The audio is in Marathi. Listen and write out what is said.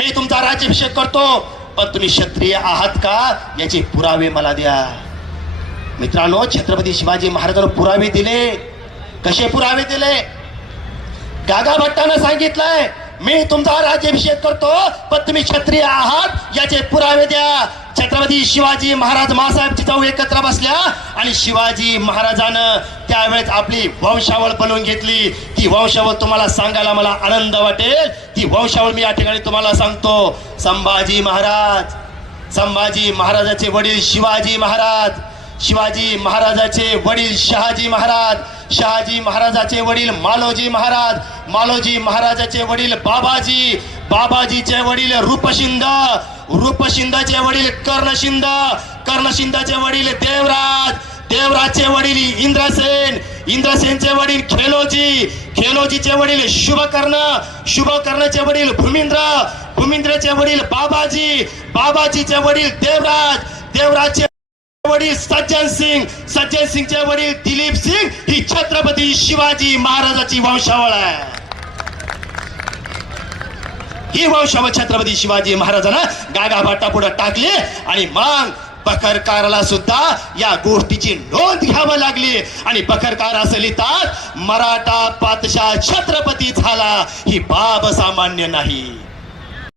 मी तुमचा राज्याभिषेक करतो, पण तुम्ही क्षत्रिय आहात का याचे पुरावे मला द्या. मित्रांनो, छत्रपती शिवाजी महाराजांनी पुरावे दिले. कसे पुरावे दिले? गागा भट्टानं सांगितलंय, मी तुमचा राज्याभिषेक करतो, पण तुम्ही क्षत्रिय आहात याचे पुरावे द्या. छत्रपती शिवाजी महाराज मासाहेब जिजाऊ एकत्र बसल्या आणि शिवाजी महाराजानं त्यावेळेस आपली वंशावळ बनवून घेतली. ती वंशावळ तुम्हाला सांगायला मला आनंद वाटेल. ती वंशावळ मी या ठिकाणी तुम्हाला सांगतो. संभाजी महाराजाचे वडील शिवाजी महाराज, शिवाजी महाराजाचे वडील शहाजी महाराज, शहाजी महाराजाचे वडील मालोजी महाराज, मालोजी महाराजाचे वडील बाबाजी, बाबाजीचे वडील रूपशिंद, रूपशिंदाचे वडील कर्णशिंद, कर्णशिंदाचे वडील देवराज, देवराजचे वडील इंद्रसेन, इंद्रसेनचे वडील खेलोजी, खेलोजीचे वडील शुभकर्ण, शुभकर्णचे वडील भूमिंद्र, भूमिंद्रचे वडील बाबाजी, बाबाजीचे वडील देवराज, देवराजचे वडील सज्जन सिंग, सज्जन सिंगचे वडील दिलीप सिंग. ही छत्रपती शिवाजी महाराजाची वंशावळ आहे. ही वंशावळ छत्रपती शिवाजी महाराजांना गागा भट्टा पुढे टाकली आणि मग बखरकाराला सुद्धा या गोष्टीची नोंद घ्यावी लागली. आणि बखरकार असं लिहितात, मराठा पातशाह छत्रपती झाला, ही बाब सामान्य नाही.